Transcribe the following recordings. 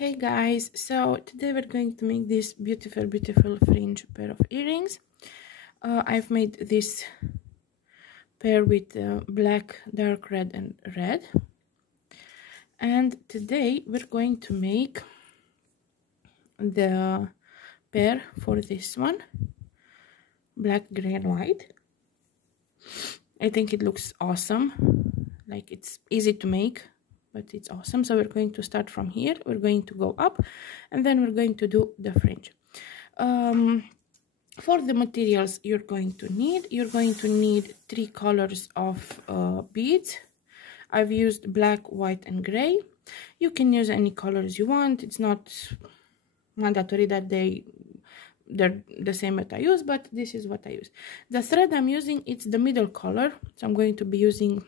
Hey guys, so today we're going to make this beautiful fringe pair of earrings. I've made this pair with black, dark red and red, and today we're going to make the pair for this one, black, gray and white. I think it looks awesome, like it's easy to make, but it's awesome. So we're going to start from here, we're going to go up, and then we're going to do the fringe. For the materials you're going to need 3 colors of beads. I've used black, white and gray. You can use any colors you want. It's not mandatory that they're the same that I use, but this is what I use. The thread I'm using, it's the middle color, so I'm going to be using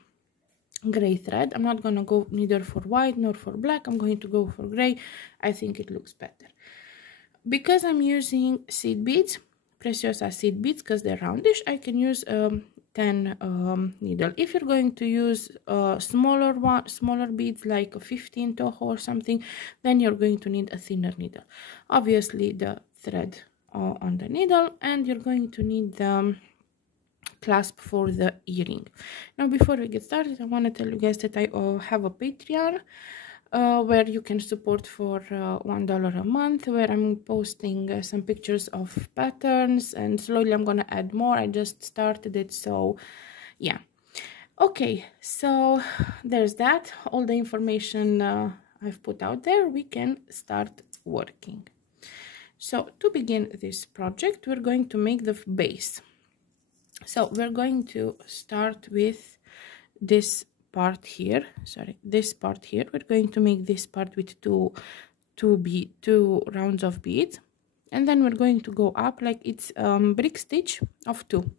gray thread. I'm not gonna go neither for white nor for black. I'm going to go for gray. I think it looks better. Because I'm using seed beads, Preciosa seed beads, because they're roundish, I can use 10 needle. If you're going to use smaller beads like a 15 toho or something, then you're going to need a thinner needle. Obviously the thread on the needle, and you're going to need the clasp for the earring. Now before we get started, I want to tell you guys that I have a Patreon where you can support for $1 a month, where I'm posting some pictures of patterns, and slowly I'm gonna add more. I just started it, so yeah. Okay, so there's that. All the information I've put out there. We can start working. So to begin this project, we're going to make the base. So we're going to start with this part here, this part here. We're going to make this part with two rounds of beads, and then we're going to go up like it's brick stitch of 2.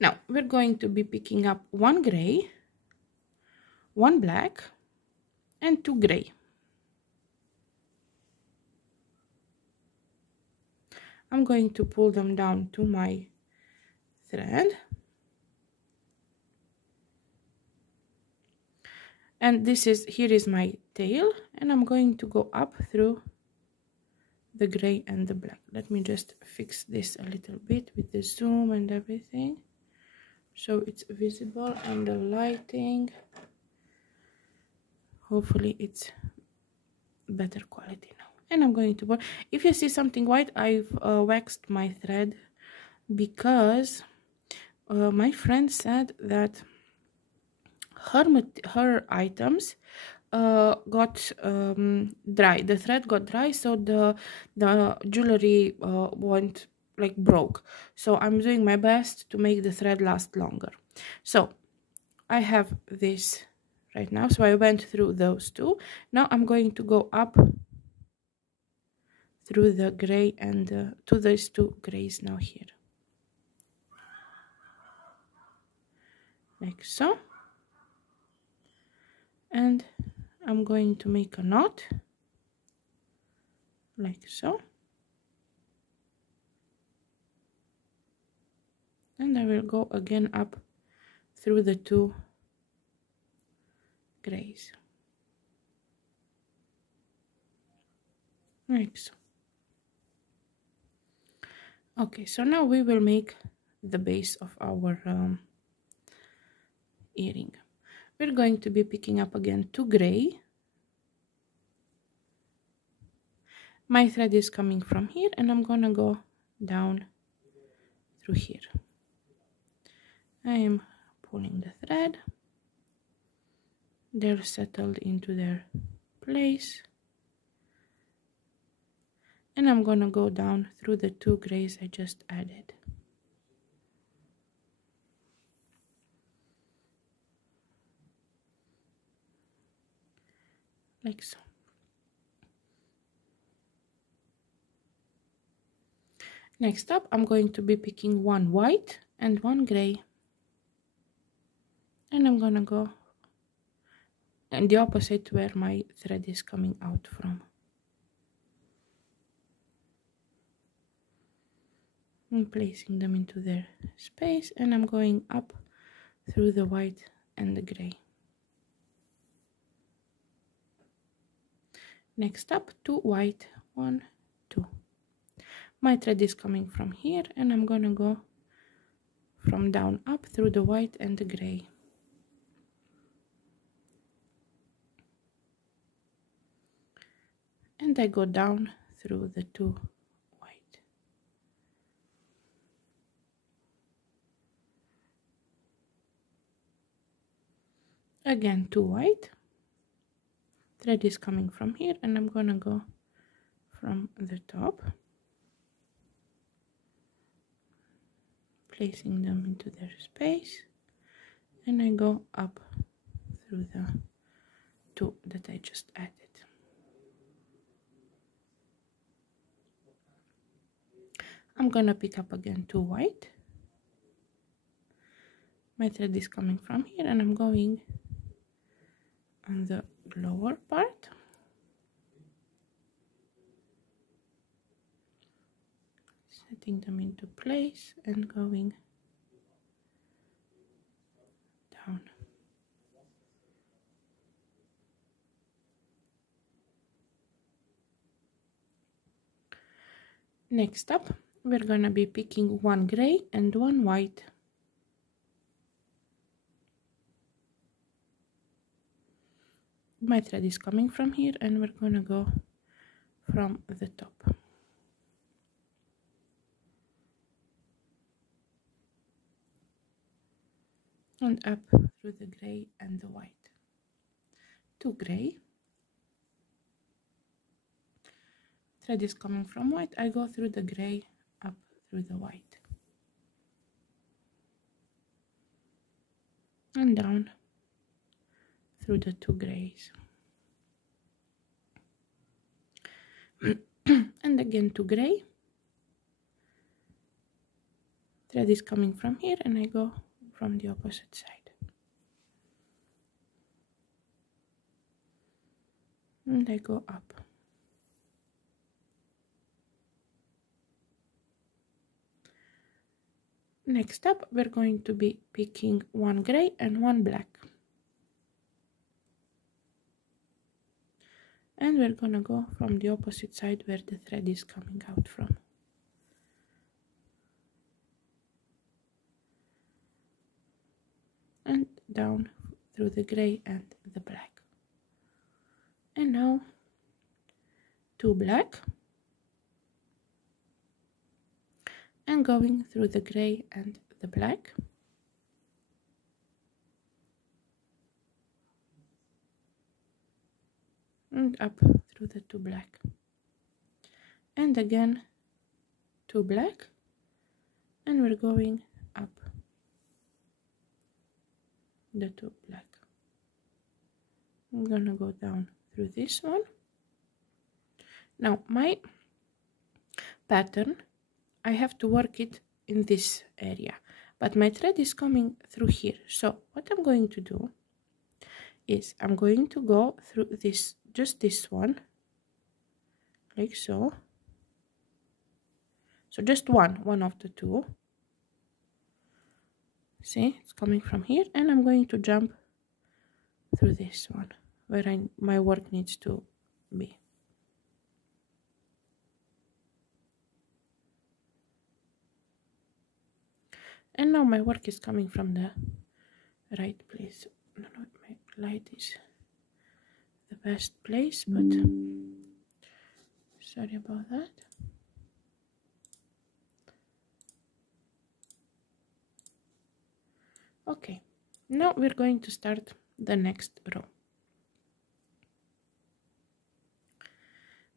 Now we're going to be picking up 1 gray, 1 black and 2 gray. I'm going to pull them down to my thread, and here is my tail, and I'm going to go up through the gray and the black. Let me just fix this a little bit with the zoom and everything so it's visible, and the lighting, hopefully it's better quality now. And I'm going to, if you see something white, I've waxed my thread because my friend said that her items got dry. The thread got dry, so the jewelry went like broke. So I'm doing my best to make the thread last longer. So I have this right now, so I went through those 2. Now I'm going to go up through the gray and to these 2 grays now here, like so. And I'm going to make a knot like so, and I will go again up through the 2 grays like so. Okay, so now we will make the base of our earring. We're going to be picking up again 2 gray. My thread is coming from here, and I'm gonna go down through here. I am pulling the thread. They're settled into their place, and I'm gonna go down through the 2 grays I just added. Like so. Next up, I'm going to be picking 1 white and 1 gray, and I'm gonna go in the opposite where my thread is coming out from. I'm placing them into their space, and I'm going up through the white and the gray. Next up, 2 white, 1, 2. My thread is coming from here, and I'm gonna go from down up through the white and the gray. And I go down through the 2 white. Again 2 white. Thread is coming from here, and I'm gonna go from the top, placing them into their space, and I go up through the 2 that I just added. I'm gonna pick up again 2 white. My thread is coming from here, and I'm going on the lower part, setting them into place and going down. Next up, we're gonna be picking 1 gray and 1 white. My thread is coming from here, and we're gonna go from the top. And up through the gray and the white. 2 gray. Thread is coming from white, I go through the gray, up through the white. And down through the 2 grays. And again 2 gray. Thread is coming from here, and I go from the opposite side. And I go up. Next up, we're going to be picking 1 gray and 1 black. And we're gonna go from the opposite side where the thread is coming out from. And down through the gray and the black. And now 2 black, and going through the gray and the black. And up through the 2 black. And again 2 black, and we're going up the 2 black. I'm gonna go down through this one. Now my pattern, I have to work it in this area, but my thread is coming through here. So what I'm going to do is I'm going to go through this, just this one, like so. So just one of the 2. See, it's coming from here, and I'm going to jump through this one where my work needs to be. And now my work is coming from the right place. No, my light is the best place, but sorry about that. Okay, now we're going to start the next row.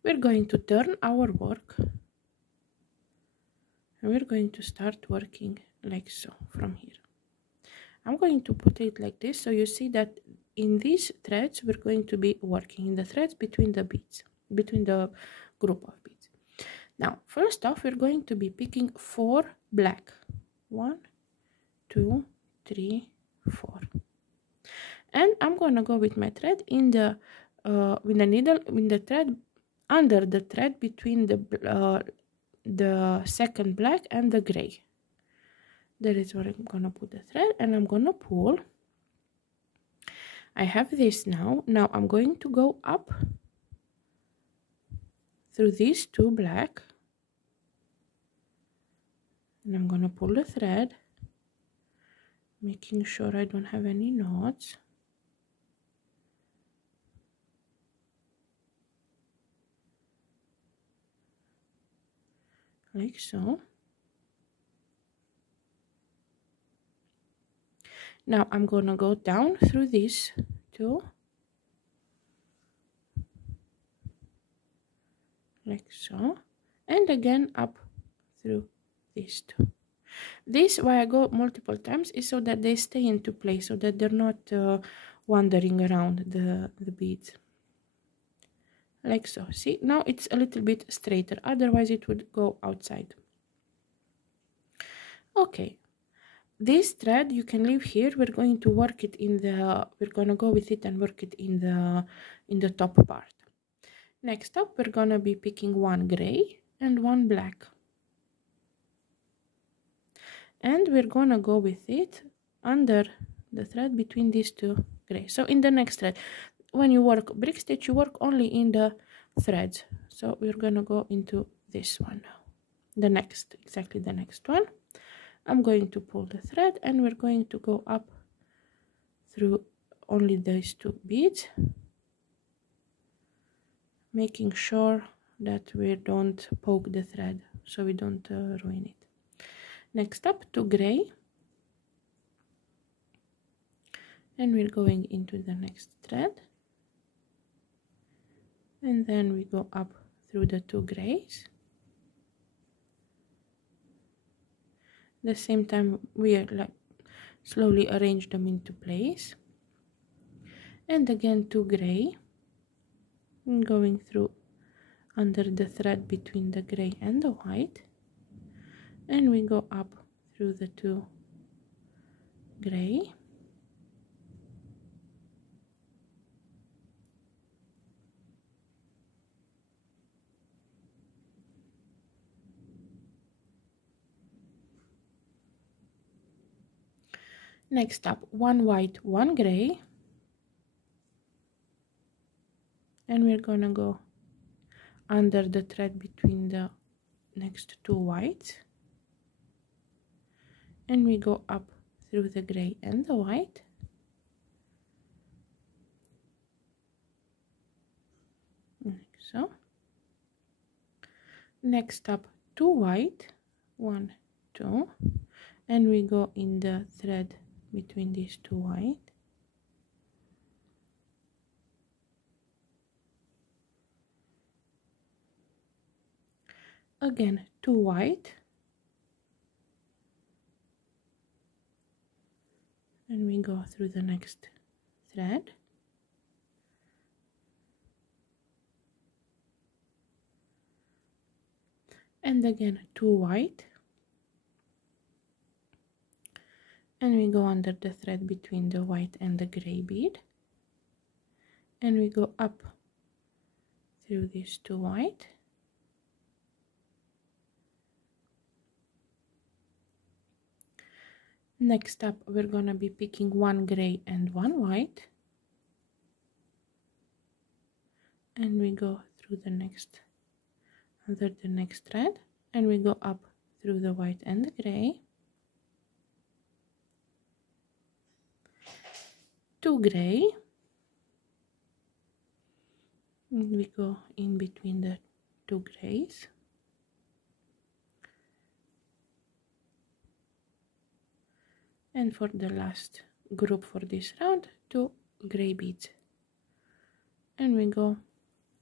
We're going to turn our work, and we're going to start working like so from here. I'm going to put it like this, so you see that in these threads we're going to be working in the threads between the beads, between the group of beads. Now first off, we're going to be picking 4 black. 1, 2, 3, 4. And I'm gonna go with my thread in the with the needle, in the thread, under the thread between the second black and the gray. That is where I'm gonna put the thread, and I'm gonna pull. I have this now. Now I'm going to go up through these two black, and I'm gonna pull the thread, making sure I don't have any knots. Like so. Now I'm gonna go down through these two, like so, and again up through these two. This, why I go multiple times, is so that they stay into place, so that they're not wandering around the beads. Like so. See, now it's a little bit straighter, otherwise it would go outside. Okay, this thread you can leave here. We're going to work it in the, we're gonna go with it and work it in the top part. Next up, we're gonna be picking one gray and one black, and we're gonna go with it under the thread between these two gray. So in the next thread, when you work brick stitch, you work only in the threads. So we're gonna go into this one now, the next, exactly the next one. I'm going to pull the thread, and we're going to go up through only these two beads, making sure that we don't poke the thread, so we don't ruin it. Next up, to gray, and we're going into the next thread, and then we go up through the two grays. At the same time, we like slowly arrange them into place, and again two gray, and going through under the thread between the gray and the white, and we go up through the two gray, next up one white, one gray, and we're gonna go under the thread between the next two whites, and we go up through the gray and the white, like so. Next up two white, 1, 2, and we go in the thread between these two white, again two white, and we go through the next thread, and again two white, and we go under the thread between the white and the gray bead, and we go up through these two white, next up we're gonna be picking one gray and one white, and we go through the next, under the next thread, and we go up through the white and the gray, two gray, and we go in between the two grays, and for the last group for this round, two gray beads, and we go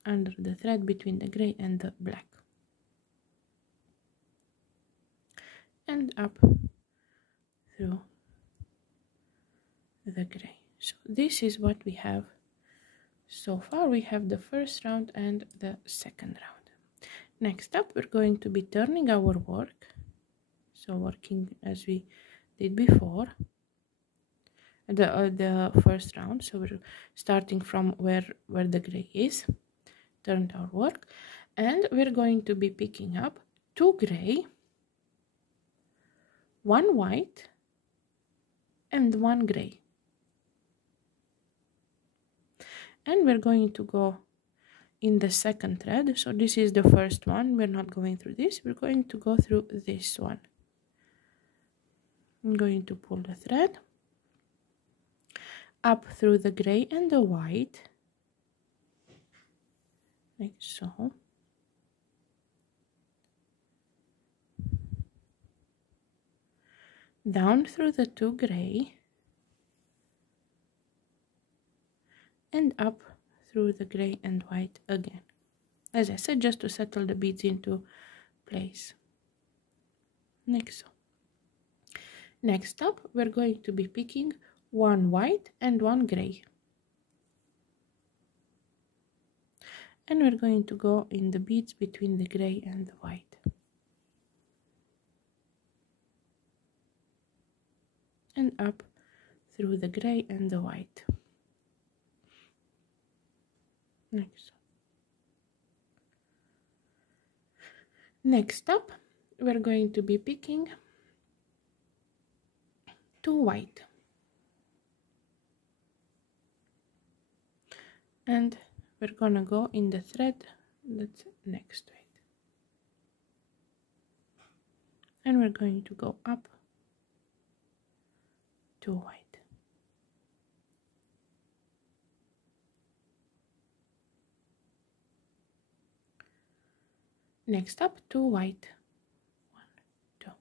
under the thread between the gray and the black, and up through the gray. So this is what we have so far. We have the first round and the second round. Next up, we're going to be turning our work, so working as we did before the first round. So we're starting from where the gray is, turned our work, and we're going to be picking up two gray, one white, and one gray, and we're going to go in the second thread. So this is the first one. We're not going through this, we're going to go through this one. I'm going to pull the thread up through the gray and the white, like so. Down through the two gray and up through the gray and white again. As I said, just to settle the beads into place. Like so. Next up, we're going to be picking one white and one gray. And we're going to go in the beads between the gray and the white. And up through the gray and the white. Like so. Next up, we're going to be picking two white. And we're gonna go in the thread that's next to it. And we're going to go up two white. Next up, two white. 1, 2.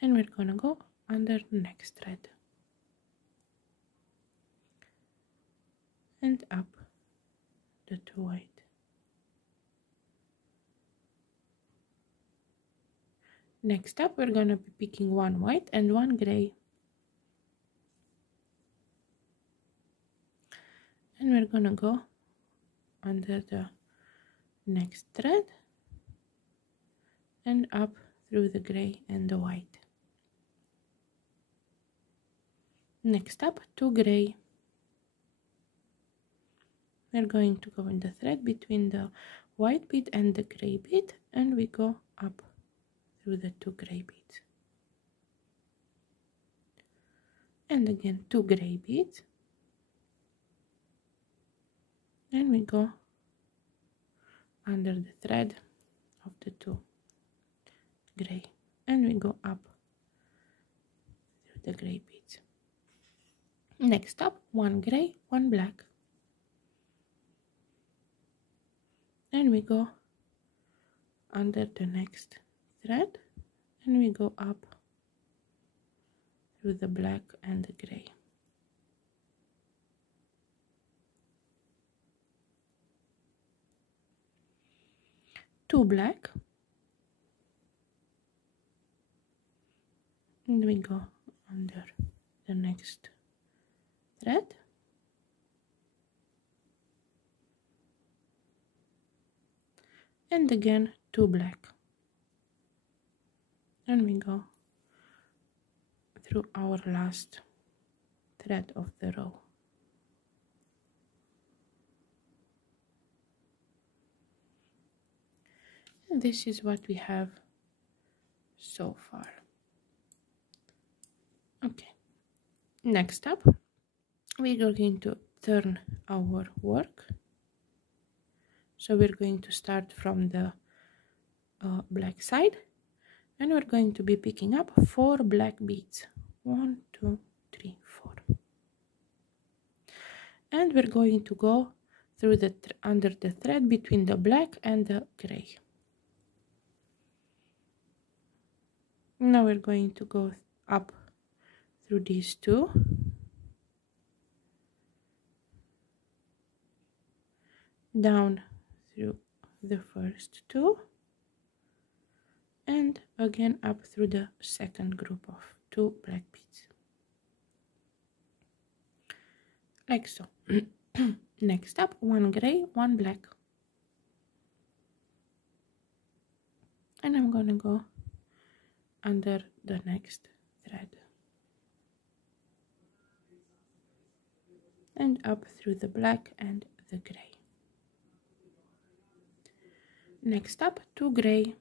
And we're gonna go under the next thread. And up the two white. Next up, we're gonna be picking one white and one gray. And we're gonna go under the next thread and up through the gray and the white. Next up, two gray. We're going to go in the thread between the white bead and the gray bead, and we go up through the two gray beads. And again, two gray beads. And we go under the thread of the two gray, and we go up through the gray beads. Next up, one gray, one black. And we go under the next thread, and we go up through the black and the gray. Two black, and we go under the next thread, and again two black, and we go through our last thread of the row. And this is what we have so far. Okay, next up we are going to turn our work. So we're going to start from the black side, and we're going to be picking up 4 black beads. 1, 2, 3, 4. And we're going to go through the under the thread between the black and the gray. Now we're going to go up through these two, down through the first two, and again up through the second group of 2 black beads, like so. Next up, 1 gray, 1 black, and I'm gonna go under the next thread and up through the black and the gray. Next up, 2 gray,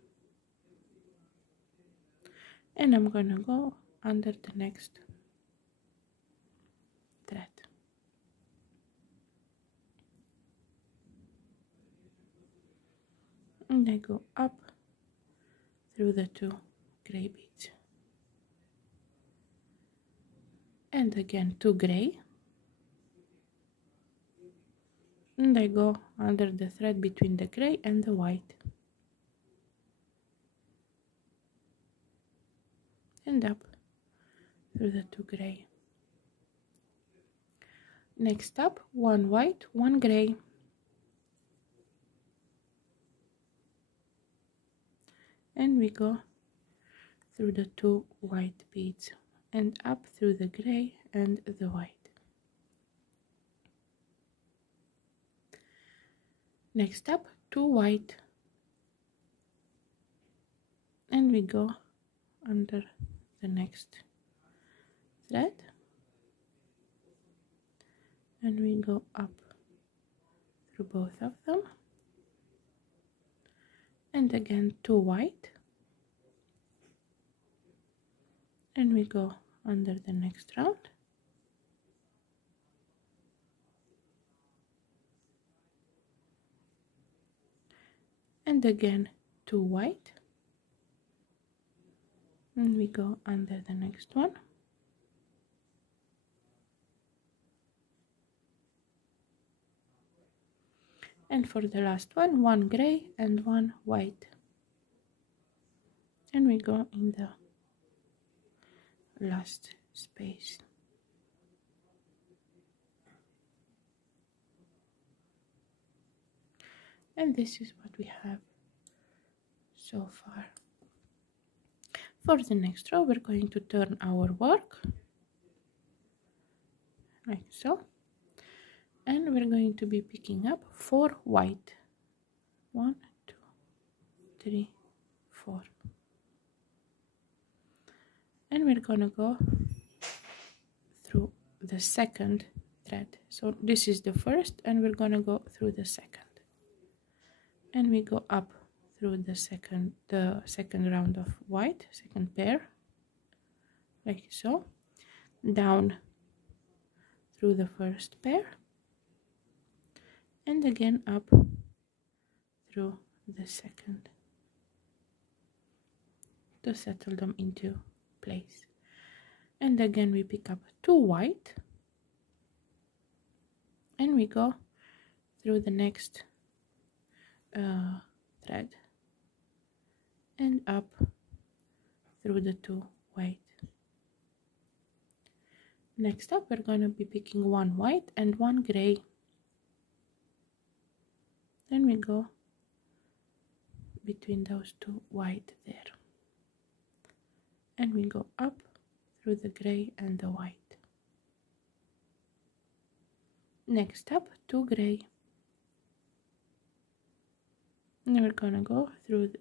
and I'm gonna go under the next thread. and I go up through the 2 gray beads, and again 2 gray, and I go under the thread between the gray and the white, and up through the 2 gray. Next up, 1 white, 1 gray, and we go through the 2 white beads and up through the gray and the white. Next up, 2 white, and we go under the next thread, and we go up through both of them, and again 2 white, and we go under the next round, and again 2 white, and we go under the next one, and for the last one, 1 gray and 1 white, and we go in the last space. And this is what we have so far. For the next row, we're going to turn our work like so, and we're going to be picking up 4 white. 1, 2, 3, 4, and we're gonna go through the second thread. So this is the first, and we're gonna go through the second, and we go up through the second round of white, second pair, like so, down through the first pair, and again up through the second to settle them into place. And again we pick up 2 white, and we go through the next thread and up through the 2 white. Next up, we're going to be picking 1 white and 1 gray, and we go between those 2 white there, and we go up through the gray and the white. Next up, 2 gray, and we're gonna go through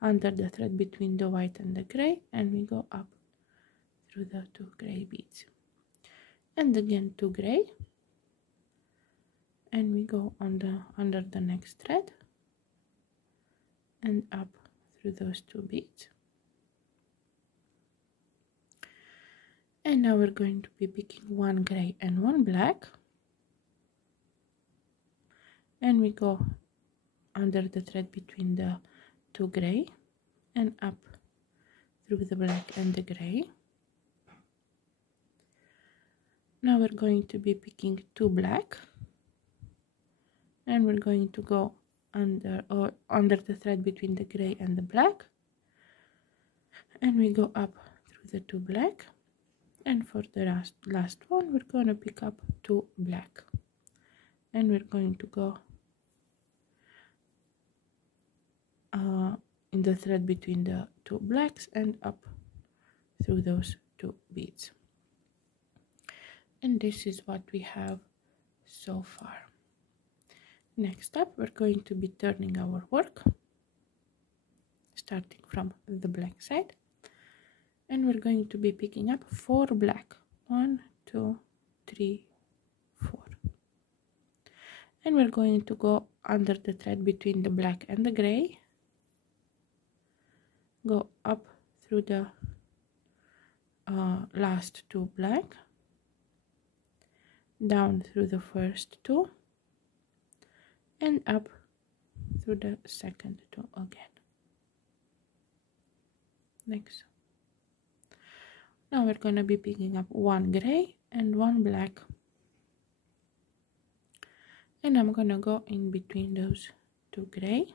under the thread between the white and the gray, and we go up through the 2 gray beads, and again 2 gray, and we go under the next thread and up through those 2 beads. And now we're going to be picking 1 gray and 1 black, and we go under the thread between the 2 gray and up through the black and the gray. Now we're going to be picking 2 black, and we're going to go under the thread between the gray and the black, and we go up through the 2 black, and for the last one we're going to pick up 2 black, and we're going to go in the thread between the 2 blacks and up through those 2 beads. And this is what we have so far. Next up, we're going to be turning our work, starting from the black side, and we're going to be picking up 4 black. 1, 2, 3, 4, and we're going to go under the thread between the black and the gray, go up through the last 2 black, down through the first 2, and up through the second two again, like so. Now we're going to be picking up one gray and one black, and I'm going to go in between those two gray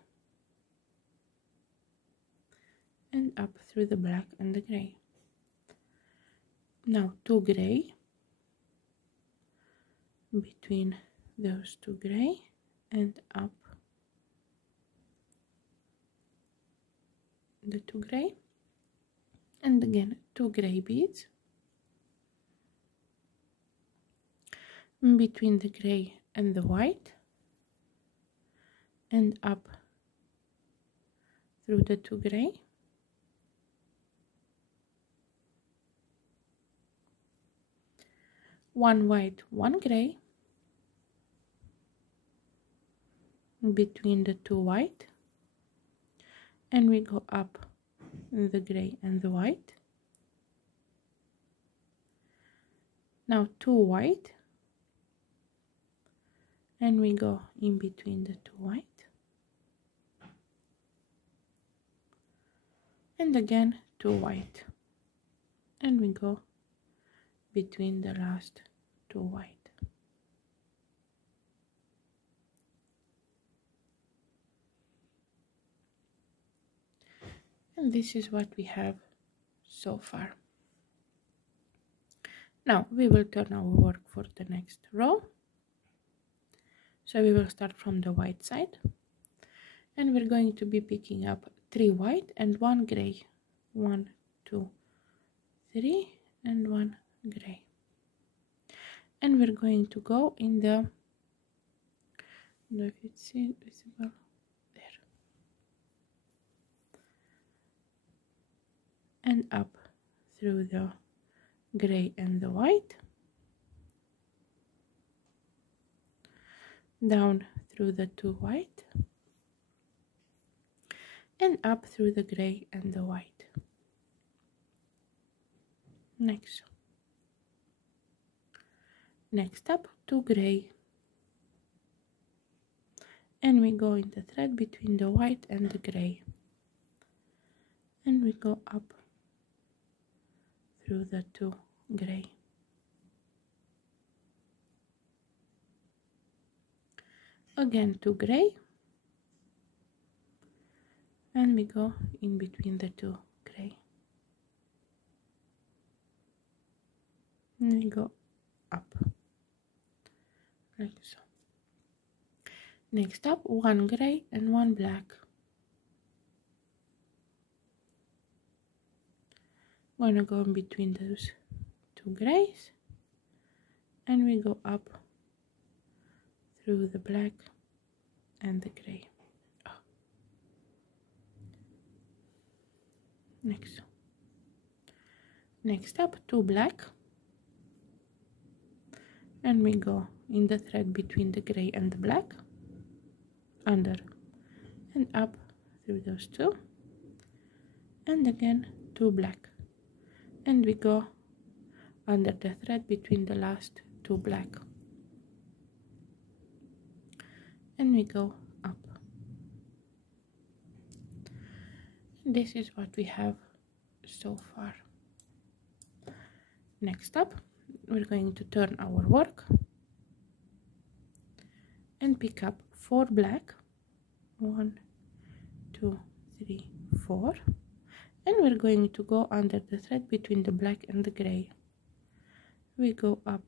and up through the black and the gray. Now two gray between those two gray and up the two gray, and again two gray beads in between the gray and the white and up through the two gray, one white, one gray between the two white, and we go up the gray and the white. Now two white, and we go in between the two white, and again two white, and we go between the last two white. And this is what we have so far. Now we will turn our work for the next row. So we will start from the white side, and we're going to be picking up three white and one gray. 1, 2, 3, and one gray. And we're going to go in the, I don't know if it's visible there, and up through the gray and the white, down through the two white, and up through the gray and the white. Next up, two gray, and we go in the thread between the white and the gray, and we go up through the two gray. Again two gray, and we go in between the two gray, and we go up like so. Next up, one gray and one black. I'm gonna go in between those two grays, and we go up through the black and the gray. Next up, two black, and we go in the thread between the gray and the black, under and up through those two, and again two black, and we go under the thread between the last two black, and we go up. This is what we have so far. Next up, we're going to turn our work and pick up four black, 1, 2, 3, 4, and we're going to go under the thread between the black and the gray. We go up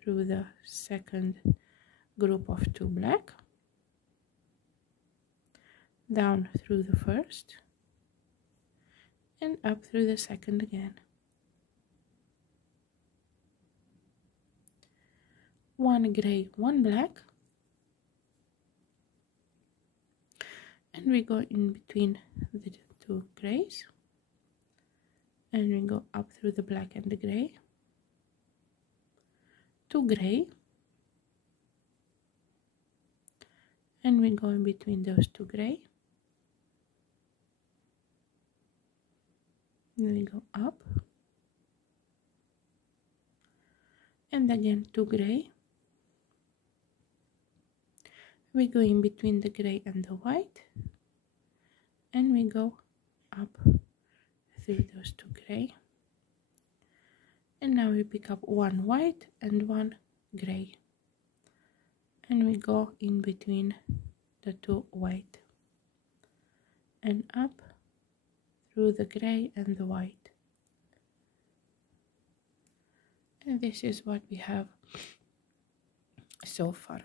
through the second group of two black, down through the first, and up through the second again. One gray, one black, and we go in between the two grays, and we go up through the black and the gray, two gray, and we go in between those two gray, and we go up, and again two gray, We go in between the gray and the white, and we go up through those two gray, and now we pick up one white and one gray, and we go in between the two white and up through the gray and the white. And this is what we have so far.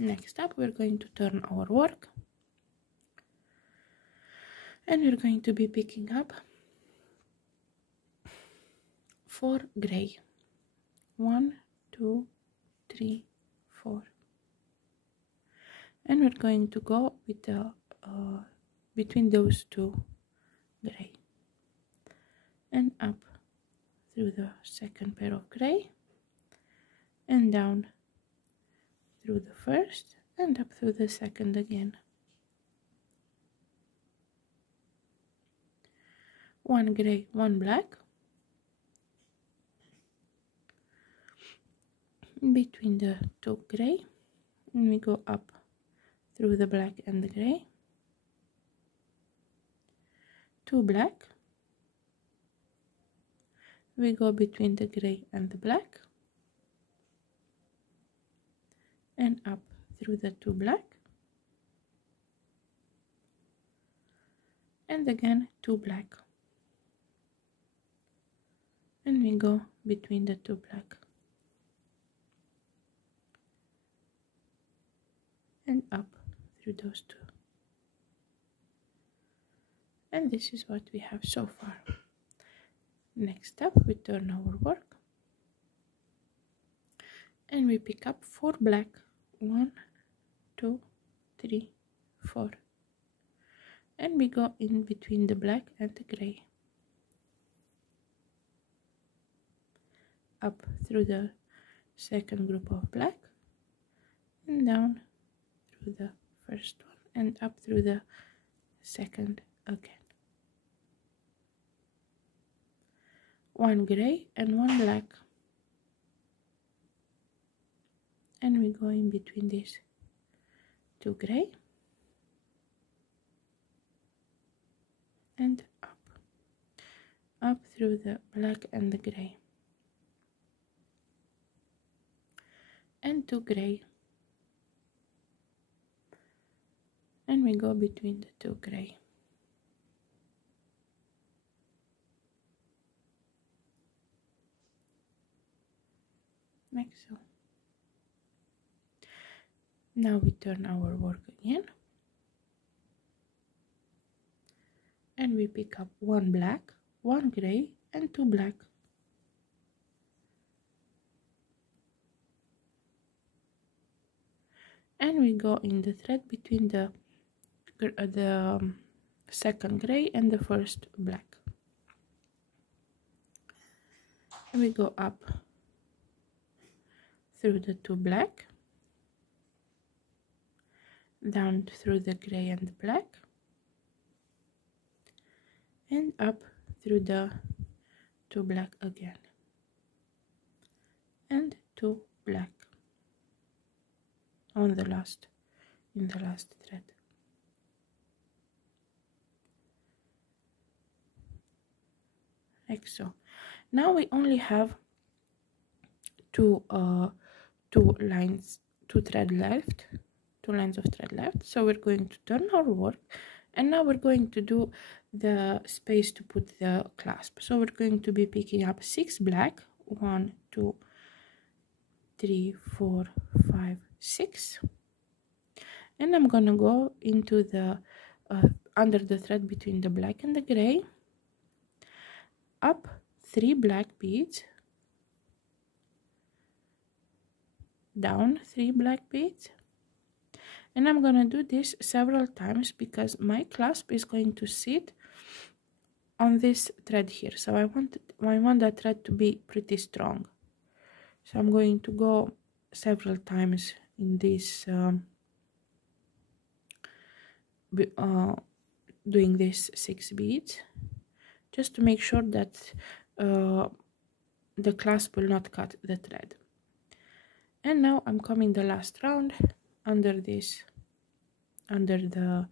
Next up, we're going to turn our work, and we're going to be picking up 4 gray. 1, 2, 3, 4. And we're going to go with the between those two gray and up through the second pair of gray and down through the first and up through the second again. 1 gray, 1 black, between the two gray, and we go up through the black and the gray, 2 black, we go between the gray and the black and up through the 2 black, and again 2 black, and we go between the 2 black and up through those two. And this is what we have so far. Next up, we turn our work and we pick up 4 black. 1, 2, 3, 4, and we go in between the black and the gray, up through the second group of black and down through the first one and up through the second again. 1 gray and 1 black, and we go in between these 2 gray and up through the black and the gray and 2 gray, and we go between the 2 gray like so. Now we turn our work again and we pick up 1 black, 1 gray and 2 black, and we go in the thread between the second gray and the first black, and we go up through the 2 black, down through the gray and the black, and up through the 2 black again and 2 black on the last thread. Like so. Now we only have two lines of thread left, so we're going to turn our work, and now we're going to do the space to put the clasp. So we're going to be picking up 6 black, 1, 2, 3, 4, 5, 6, and I'm gonna go into the under the thread between the black and the gray, up 3 black beads, down 3 black beads, and I'm gonna do this several times because my clasp is going to sit on this thread here, so I want that thread to be pretty strong. So I'm going to go several times in this doing this 6 beads, just to make sure that the clasp will not cut the thread. And now I'm coming the last round, under this, under the,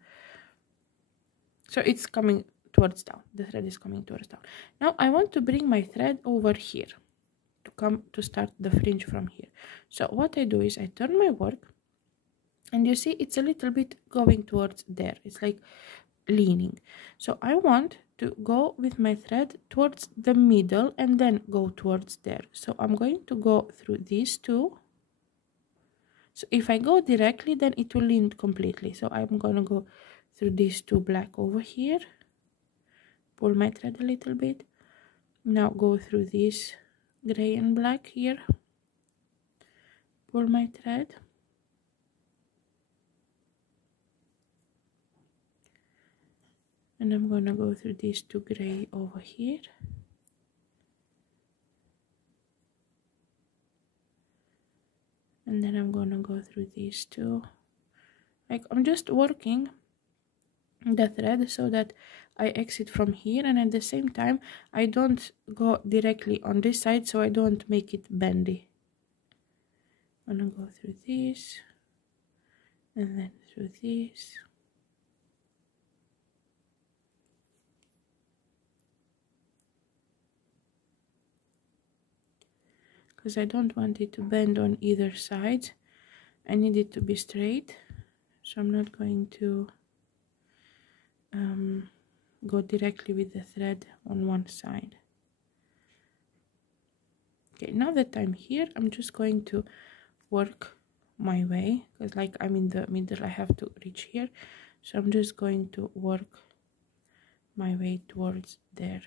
so it's coming towards down, the thread is coming towards down. Now I want to bring my thread over here to come to start the fringe from here. So what I do is I turn my work, and you see it's a little bit going towards there, it's like leaning. So I want to go with my thread towards the middle and then go towards there. So I'm going to go through these two. So if I go directly, then it will lean completely. So I'm gonna go through these two black over here, pull my thread a little bit, now go through this gray and black here, pull my thread, and I'm gonna go through these two gray over here, and then I'm gonna go through these two. Like, I'm just working the thread so that I exit from here, and at the same time I don't go directly on this side, so I don't make it bendy. I'm gonna go through this and then through this. Because I don't want it to bend on either side. I need it to be straight, so I'm not going to go directly with the thread on one side. Okay, now that I'm here, I'm just going to work my way, because like I'm in the middle, I have to reach here, so I'm just going to work my way towards there.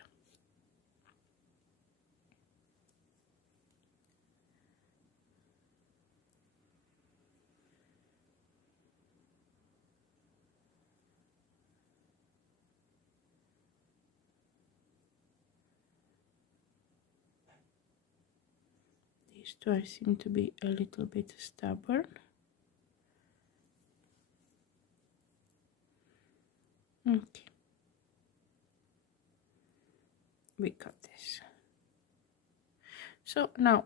These two I seem to be a little bit stubborn. Okay, we got this. So now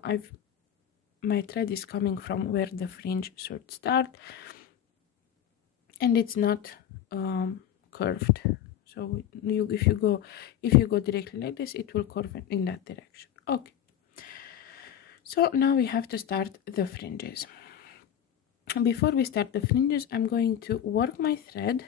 my thread is coming from where the fringe should start, and it's not curved. So if you go directly like this, it will curve in that direction. Okay. So now we have to start the fringes. Before we start the fringes, I'm going to work my thread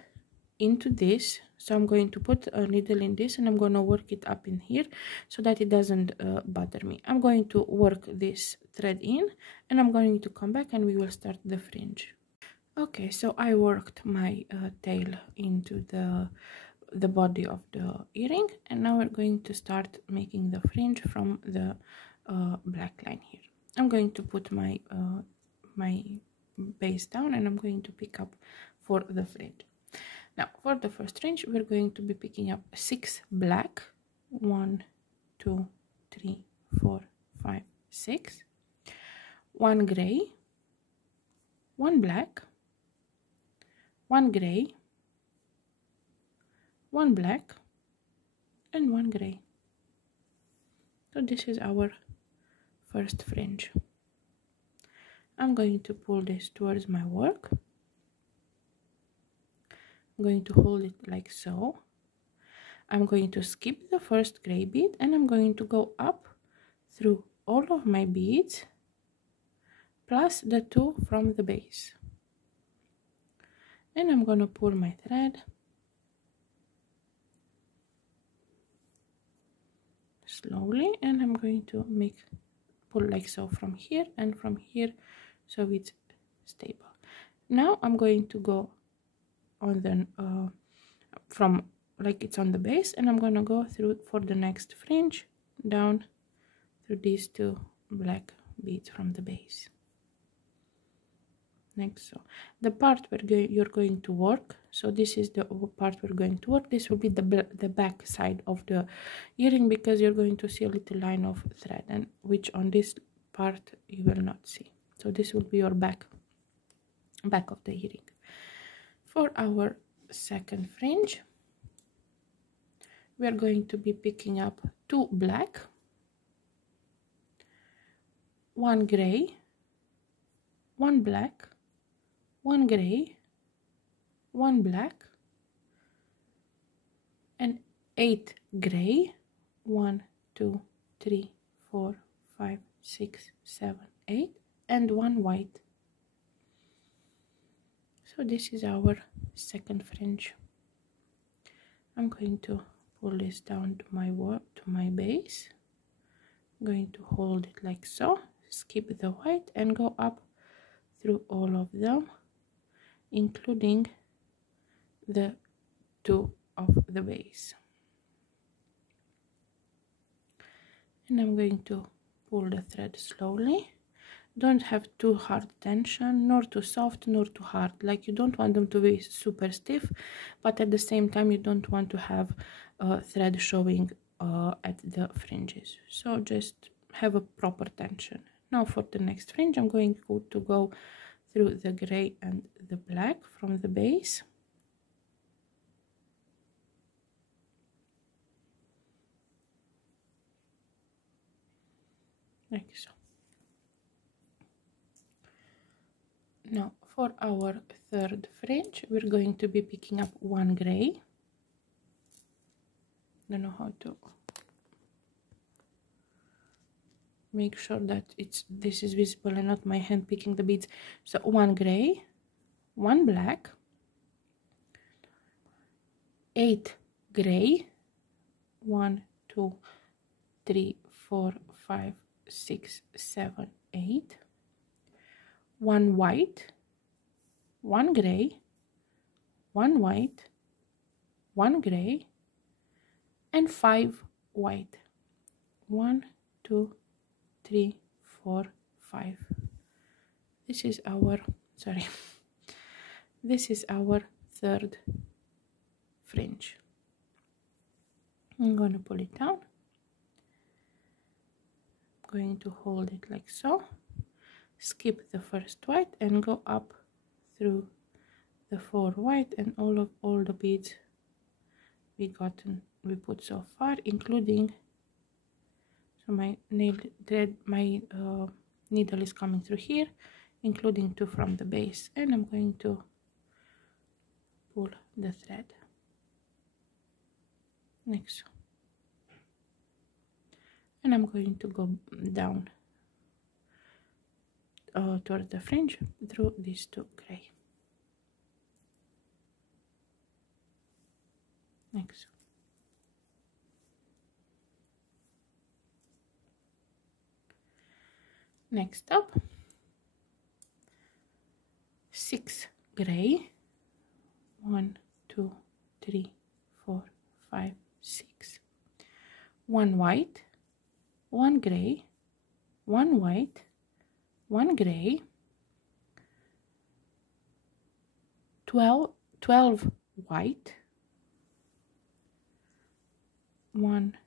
into this. So I'm going to put a needle in this, and I'm going to work it up in here so that it doesn't bother me. I'm going to work this thread in, and I'm going to come back and we will start the fringe. Okay, so I worked my tail into the body of the earring, and now we're going to start making the fringe from the black line here. I'm going to put my my base down, and I'm going to pick up for the fringe. Now for the first fringe, we're going to be picking up 6 black, 1 2 3 4 5 6, 1 gray, 1 black, 1 gray, 1 black, and 1 gray. So this is our first fringe. I'm going to pull this towards my work. I'm going to hold it like so. I'm going to skip the first gray bead, and I'm going to go up through all of my beads plus the 2 from the base. And I'm going to pull my thread slowly, and I'm going to pull like so from here and from here, so it's stable. Now I'm going to go on the from like it's on the base, and I'm going to go through for the next fringe down through these 2 black beads from the base. Next, so the part you're going to work, so this is the part we're going to work. This will be the back side of the earring, because you're going to see a little line of thread, and which on this part you will not see. So this will be your back of the earring. For our second fringe, we are going to be picking up 2 black, 1 gray, 1 black, 1 gray, 1 black, and 8 gray. 1 2 3 4 5 6 7 8, and 1 white. So this is our second fringe. I'm going to pull this down to my base. I'm going to hold it like so, skip the white, and go up through all of them, including the 2 of the base. And I'm going to pull the thread slowly. Don't have too hard tension, nor too soft, nor too hard. Like, you don't want them to be super stiff, but at the same time you don't want to have thread showing at the fringes. So just have a proper tension. Now for the next fringe, I'm going to go through the gray and the black from the base. Like so. Now for our third fringe, we're going to be picking up 1 gray. Don't know how to make sure that this is visible and not my hand picking the beads. So 1 gray, 1 black, 8 gray, 1 2 3 4 5 6 7 8, 1 white, 1 gray, 1 white, 1 gray, and 5 white. 1 2 3 4 5. This is our this is our third fringe. I'm going to pull it down. I'm going to hold it like so, skip the first white, and go up through the 4 white and all the beads we put so far, including, so my needle is coming through here, including 2 from the base, and I'm going to pull the thread like so, and I'm going to go down toward the fringe through these 2 gray, like so. Next up, 6 gray, 1 2 3 4 5 6, 1 white, 1 gray, 1 white, 1 gray, 12 white, 1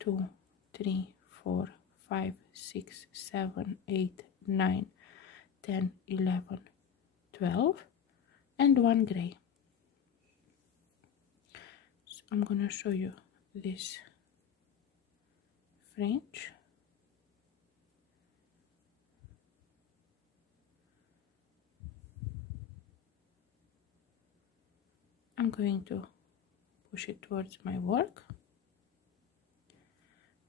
2 3 4 5 6 7 8 9 10 11 12, and 1 gray. So I'm gonna show you this fringe. I'm going to push it towards my work.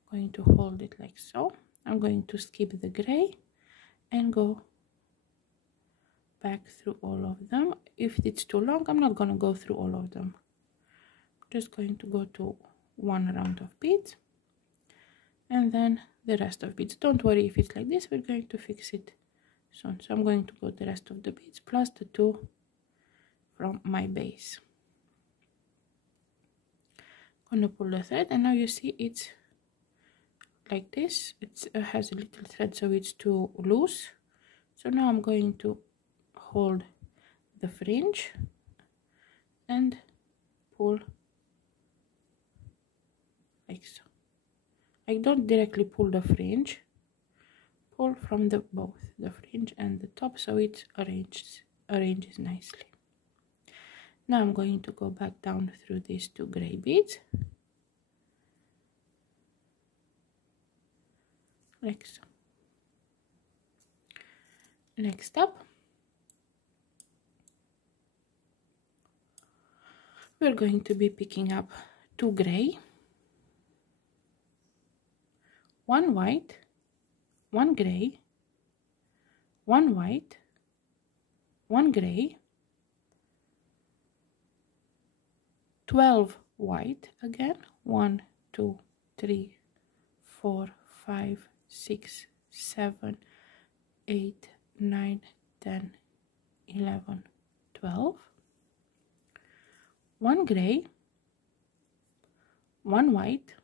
I'm going to hold it like so. I'm going to skip the gray and go back through all of them. If it's too long, I'm not going to go through all of them. I'm just going to go to 1 round of beads and then the rest of beads. Don't worry if it's like this, we're going to fix it soon. So I'm going to go the rest of the beads plus the 2 from my base. I'm going to pull the thread, and now you see it's like this. It has a little thread, so it's too loose. So now I'm going to hold the fringe and pull like so. Like, don't directly pull the fringe, pull from both the fringe and the top, so it arranges nicely. Now I'm going to go back down through these 2 gray beads like so. Next up, we're going to be picking up 2 gray, 1 white, 1 gray, 1 white, 1 gray, 12 white again, 1 2 3 4 5 6 7 8 9 10 11 12, 1 gray, 1 white,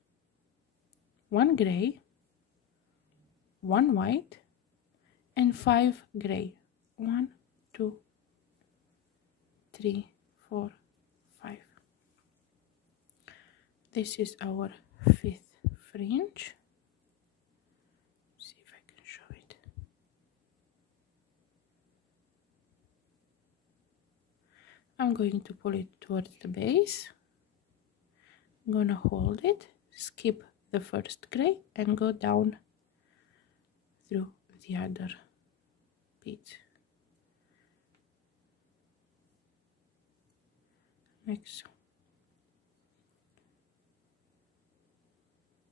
1 gray, 1 white, and 5 gray. 1 2 3 4 5. This is our 5th fringe. See if I can show it. I'm going to pull it towards the base. I'm gonna hold it, skip the first gray, and go down through the other beads, like so,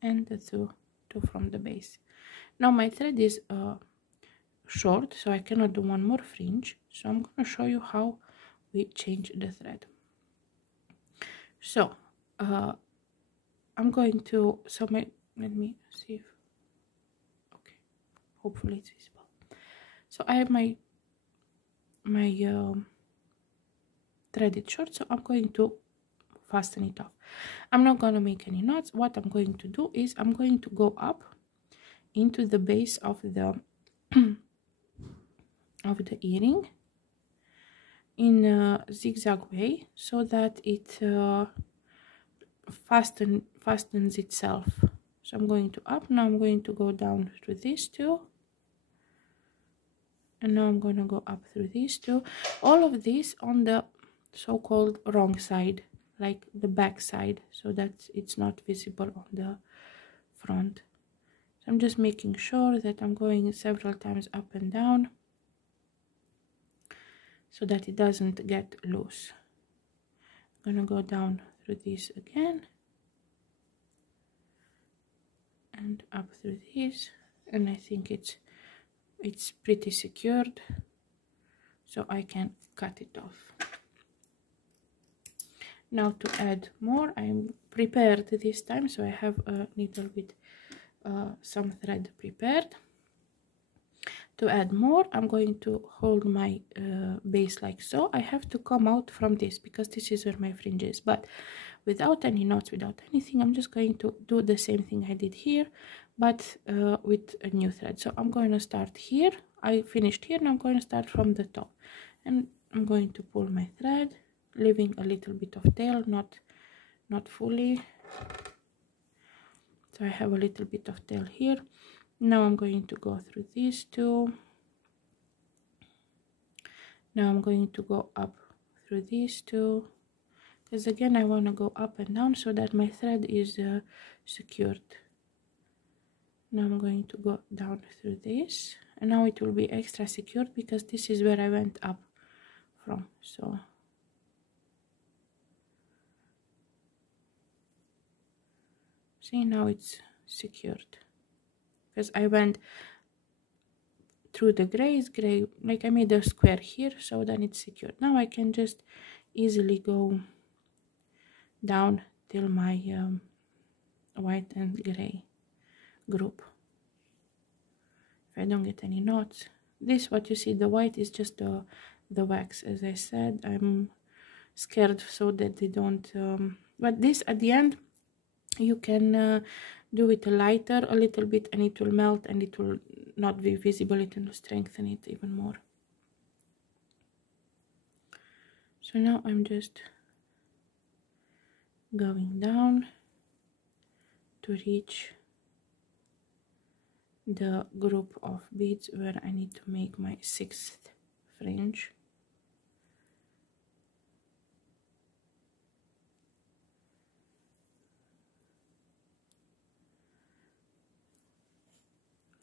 and the two from the base. Now my thread is short, so I cannot do one more fringe, so I'm going to show you how we change the thread. So I'm going to, let me see if, okay, hopefully it's visible. So I have my threaded short, so I'm going to fasten it off. I'm not going to make any knots. What I'm going to do is I'm going to go up into the base of the of the earring in a zigzag way, so that it fastens itself. So I'm going to up, now I'm going to go down through these two, and now I'm going to go up through these two. All of this on the so-called wrong side, like the back side, so that it's not visible on the front. So I'm just making sure that I'm going several times up and down so that it doesn't get loose. I'm gonna go down through this again and up through this, and I think it's pretty secured, so I can cut it off. Now to add more, I'm prepared this time, so I have a needle with some thread prepared. To add more, I'm going to hold my base like so. I have to come out from this because this is where my fringe is, but without any knots, without anything. I'm just going to do the same thing I did here, but with a new thread. So I'm going to start here. I finished here, and I'm going to start from the top, and I'm going to pull my thread, leaving a little bit of tail, not fully. So I have a little bit of tail here. Now I'm going to go through these two. Now I'm going to go up through these two, because again I want to go up and down so that my thread is secured. Now I'm going to go down through this, and now it will be extra secured because this is where I went up from. So see, now it's secured because I went through the gray, like I made a square here, so then it's secured. Now I can just easily go down till my white and gray group. If I don't get any knots, this, what you see, the white is just the wax. As I said, I'm scared so that they don't but this at the end you can do it lighter a little bit, and it will melt and it will not be visible. It will strengthen it even more. So now I'm just going down to reach the group of beads where I need to make my 6th fringe.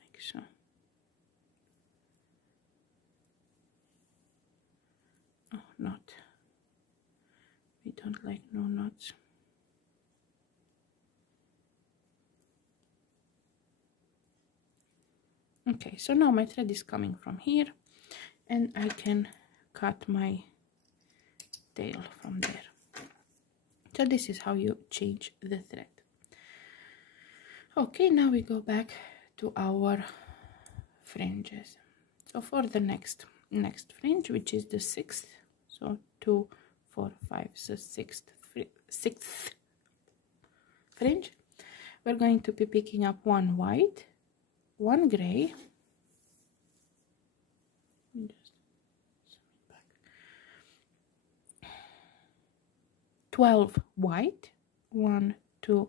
Like so. Oh, not. We don't like no knots. Okay, so now my thread is coming from here, and I can cut my tail from there. So this is how you change the thread. Okay, now we go back to our fringes. So for the next fringe, which is the 6th, so 2, 4, 5, so sixth fringe, we're going to be picking up one white, one gray, 12 white, 1, 2,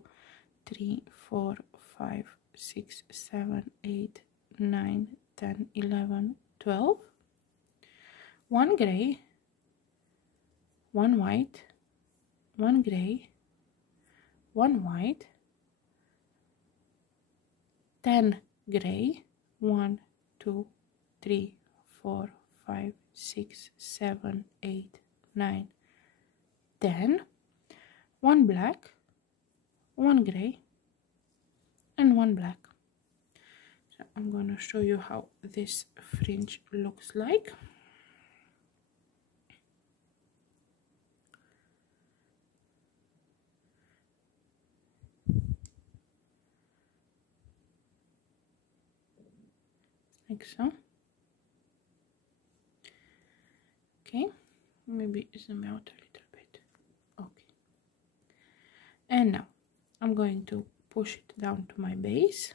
3, 4, 5, 6, 7, 8, 9, 10, 11, 12, one gray, one white, one gray, one white, 10 gray, 1, 2, 3, 4, 5, 6, 7, 8, 9, 10, one black, one gray, and one black. So I'm going to show you how this fringe looks like. Like so. Okay, maybe zoom out a little bit. Okay, and now I'm going to push it down to my base.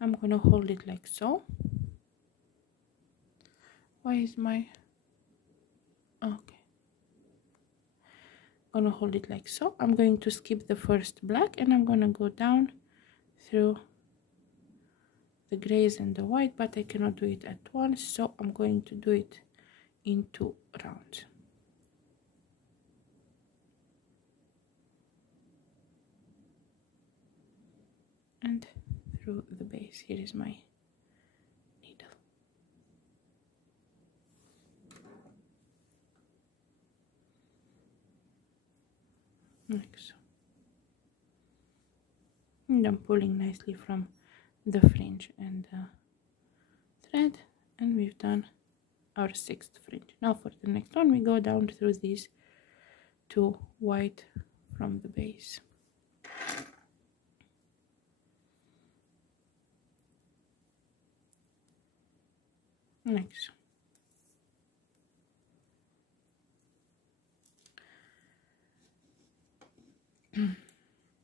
I'm going to hold it like so. Why is my... okay, I'm going to hold it like so. I'm going to skip the first black, and I'm going to go down through the grays and the white, but I cannot do it at once, so I'm going to do it in 2 rounds. And through the base. Here is my needle. Like so. And I'm pulling nicely from the fringe and the thread, and we've done our 6th fringe. Now for the next one, we go down through these 2 white from the base. Like so.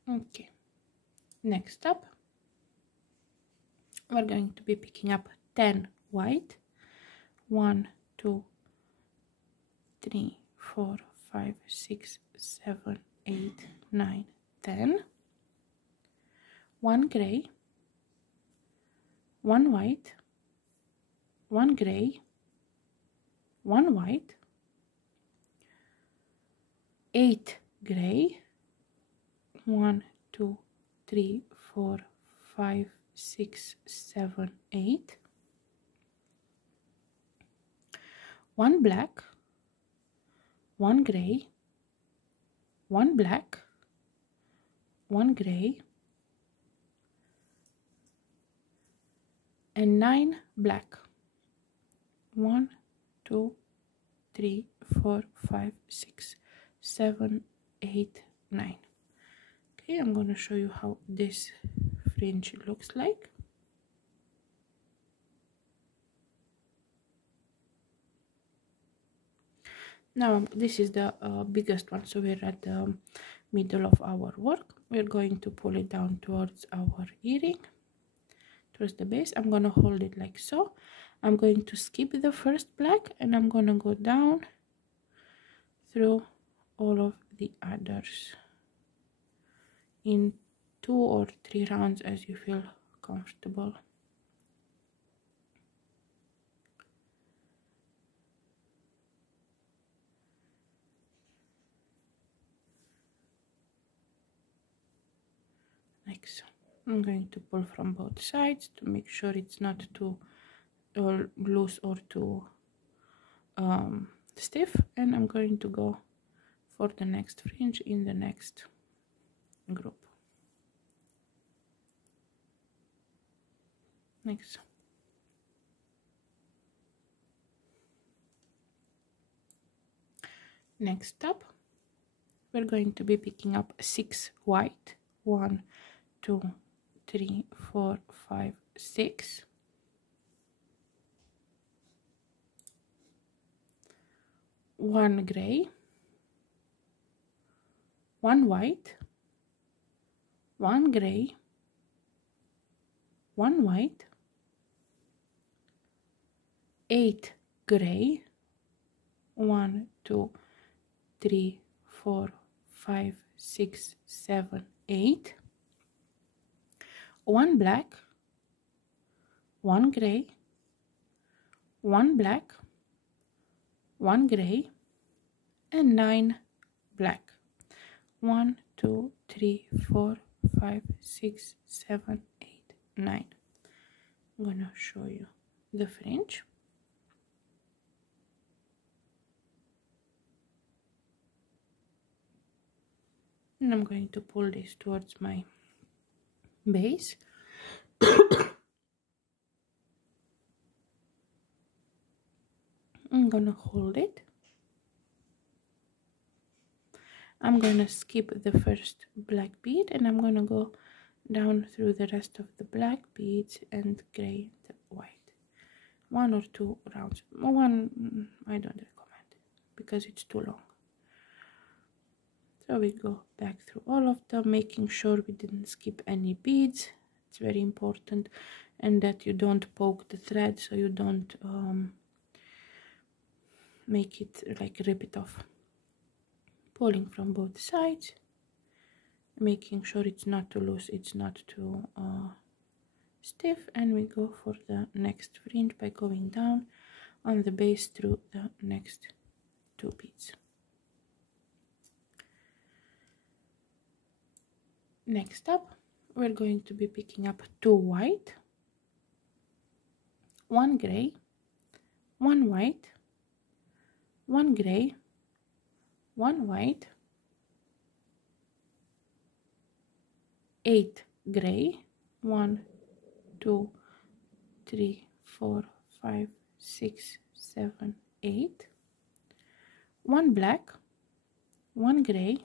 Okay, next up we're going to be picking up 10 white, 1, 2, 3, 4, 5, 6, 7, 8, 9, 10, 1 gray, 1 white, 1 gray, 1 white, 8 gray, 1, 2, 3, 4, 5, 6, 7, 8, 1 black, 1 gray, 1 black, 1 gray, and 9 black. 1, 2, 3, 4, 5, 6, 7, 8, 9. Okay, I'm going to show you how this fringe looks like. Now this is the biggest one, so we're at the middle of our work. We're going to pull it down towards our earring, towards the base. I'm going to hold it like so. I'm going to skip the first black, and I'm going to go down through all of the others in 2 or 3 rounds as you feel comfortable. Like so. I'm going to pull from both sides to make sure it's not too loose or too stiff, and I'm going to go for the next fringe in the next group. Next. Next up, we're going to be picking up 6 white. 1, 2, 3, 4, 5, 6. 1 gray, 1 white, 1 gray, 1 white, 8 gray, 1, 2, 3, 4, 5, 6, 7, 8, 1 black, 1 gray, 1 black, 1 gray, and 9 black. 1, 2, 3, 4, 5, 6, 7, 8, 9. I'm gonna show you the fringe. And I'm going to pull this towards my base. I'm gonna hold it. I'm gonna skip the first black bead and I'm gonna go down through the rest of the black beads and gray the white. 1 or 2 rounds. One I don't recommend because it's too long. So we go back through all of them, making sure we didn't skip any beads. It's very important, and that you don't poke the thread, so you don't make it like rip it off. Pulling from both sides, making sure it's not too loose, it's not too stiff, and we go for the next fringe by going down on the base through the next 2 beads. Next up, we're going to be picking up 2 white, 1 gray, 1 white, 1 gray, 1 white, 8 gray, 1, 2, 3, 4, 5, 6, 7, 8, 1 black, 1 gray,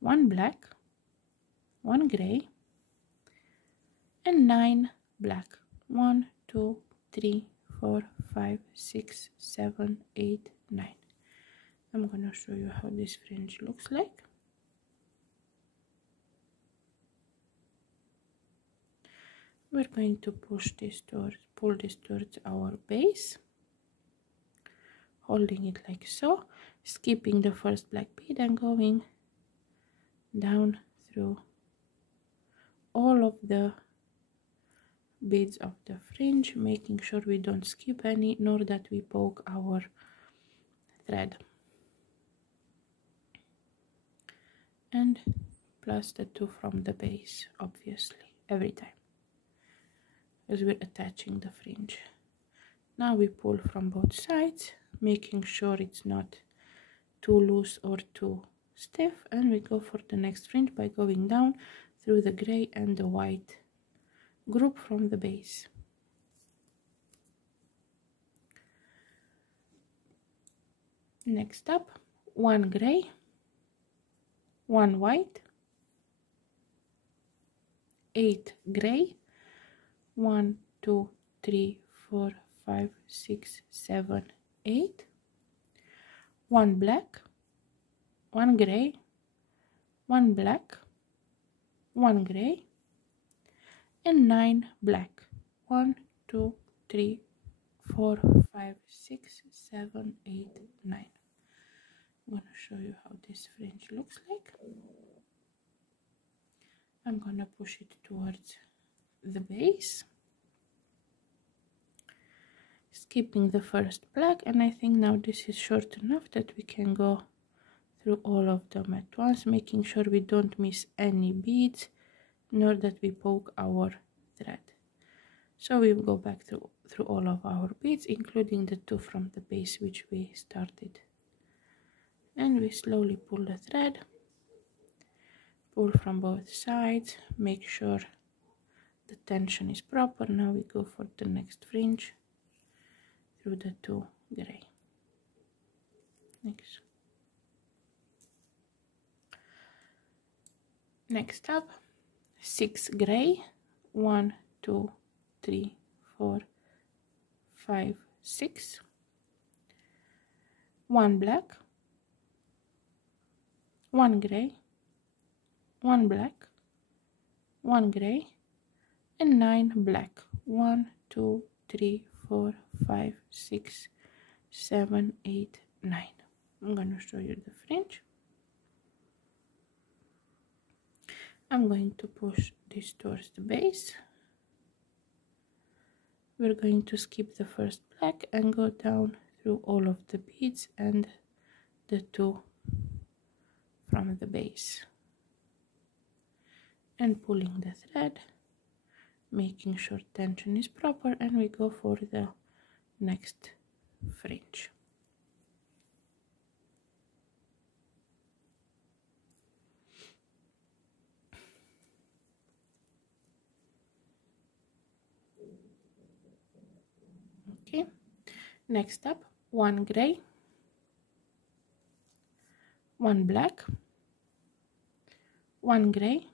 1 black, 1 gray, and 9 black. 1, 2, 3, 4, 5, 6, 7, 8, 9. I'm gonna show you how this fringe looks like. We're going to pull this towards our base, holding it like so, skipping the first black bead and going down through all of the beads of the fringe, making sure we don't skip any, nor that we poke our thread. And plus the 2 from the base, obviously, every time, as we're attaching the fringe. Now we pull from both sides, making sure it's not too loose or too stiff, and we go for the next fringe by going down through the gray and the white group from the base. Next up, 1 gray, 1 white, 8 gray, 1, 2, 3, 4, 5, 6, 7, 8, 1 black, 1 gray, 1 black, 1 gray, and 9 black. 1, 2, 3, 4, 5, 6, 7, 8, 9. I'm going to show you how this fringe looks like. I'm going to push it towards the base, skipping the first black, and I think now this is short enough that we can go through all of them at once, making sure we don't miss any beads, nor that we poke our thread. So we will go back through all of our beads, including the 2 from the base which we started and we slowly pull the thread, pull from both sides, make sure the tension is proper. Now we go for the next fringe through the 2 gray. Next up, 6 gray, 1 2 3 4 5 6, 1 black, 1 gray, 1 black, 1 gray, and 9 black. 1 2 3 4 5 6 7 8 9. I'm going to show you the fringe. I'm going to push this towards the base. We're going to skip the first black and go down through all of the beads and the 2 from the base, and pulling the thread, making sure tension is proper, and we go for the next fringe. Okay, next up, 1 gray, 1 black, 1 gray,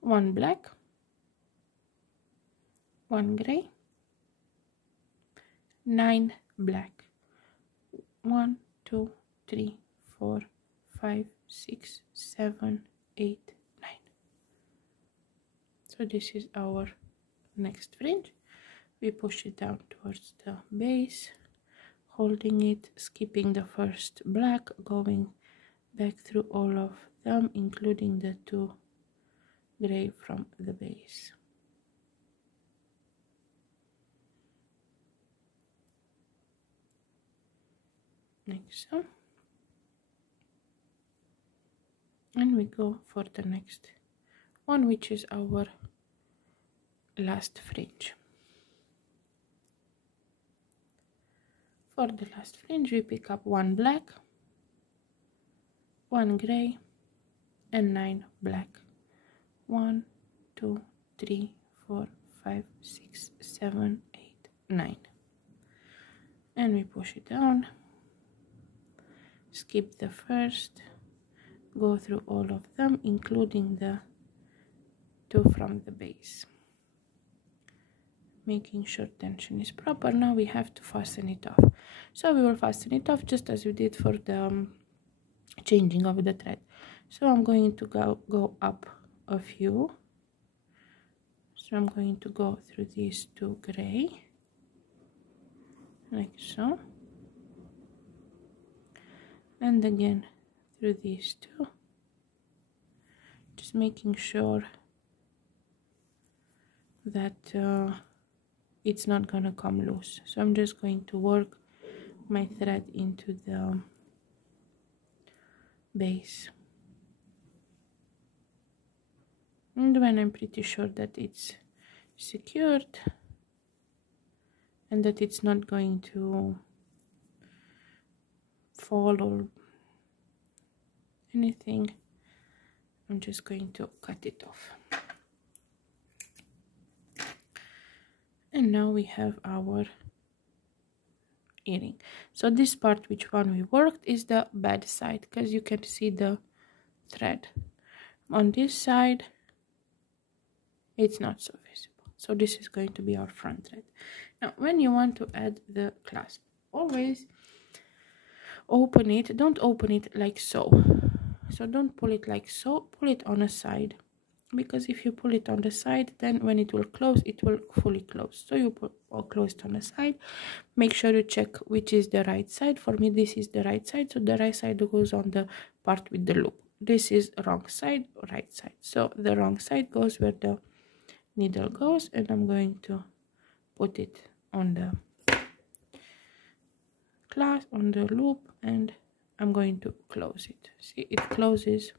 1 black, 1 gray, 9 black. 1 2 3 4 5 6 7 8 9. So this is our next fringe. We push it down towards the base, holding it, skipping the first black, going back through all of them, including the 2 gray from the base. Like so. And we go for the next one, which is our last fringe. For the last fringe, we pick up 1 black, 1 gray, and 9 black. 1 2 3 4 5 6 7 8 9. And we push it down, skip the first, go through all of them, including the 2 from the base, making sure tension is proper. Now we have to fasten it off. So we will fasten it off just as we did for the changing of the thread. So I'm going to go up a few. So I'm going to go through these 2 gray, like so, and again through these 2, just making sure that it's not gonna come loose. So I'm just going to work my thread into the base, and when I'm pretty sure that it's secured and that it's not going to fall or anything, I'm just going to cut it off. And now we have our earring. So this part, which one we worked, is the bad side, because you can see the thread. On this side it's not so visible, so this is going to be our front thread. Now when you want to add the clasp, always open it, don't open it like so. So don't pull it like so, pull it on a side, because if you pull it on the side, then when it will close, it will fully close. So you pull or close it on the side. Make sure you check which is the right side. For me this is the right side, so the right side goes on the part with the loop. This is wrong side, right side, so the wrong side goes where the needle goes, and I'm going to put it on the clasp, on the loop, and I'm going to close it. See, it closes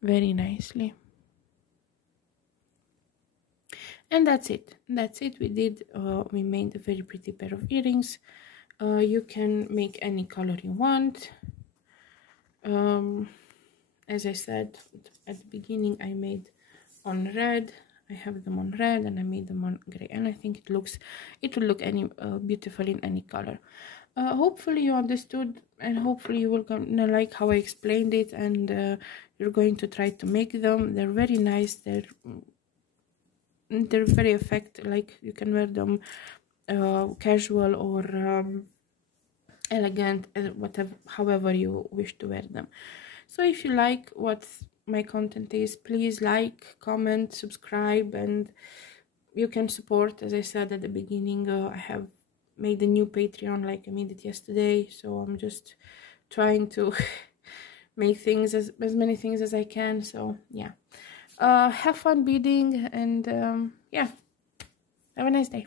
very nicely. And that's it. We made a very pretty pair of earrings. You can make any color you want. As I said at the beginning, I made on red. I have them on red, and I made them on gray, and I think it will look any beautiful in any color. Hopefully you understood, and hopefully you will gonna like how I explained it, and you're going to try to make them. They're very nice. They're very effective. Like, you can wear them casual or elegant, whatever, however you wish to wear them. So if you like what my content is, please like, comment, subscribe, and you can support. As I said at the beginning, I have made a new Patreon, like I made it yesterday, so I'm just trying to make things as many things as I can. So yeah, have fun beading, and yeah, have a nice day.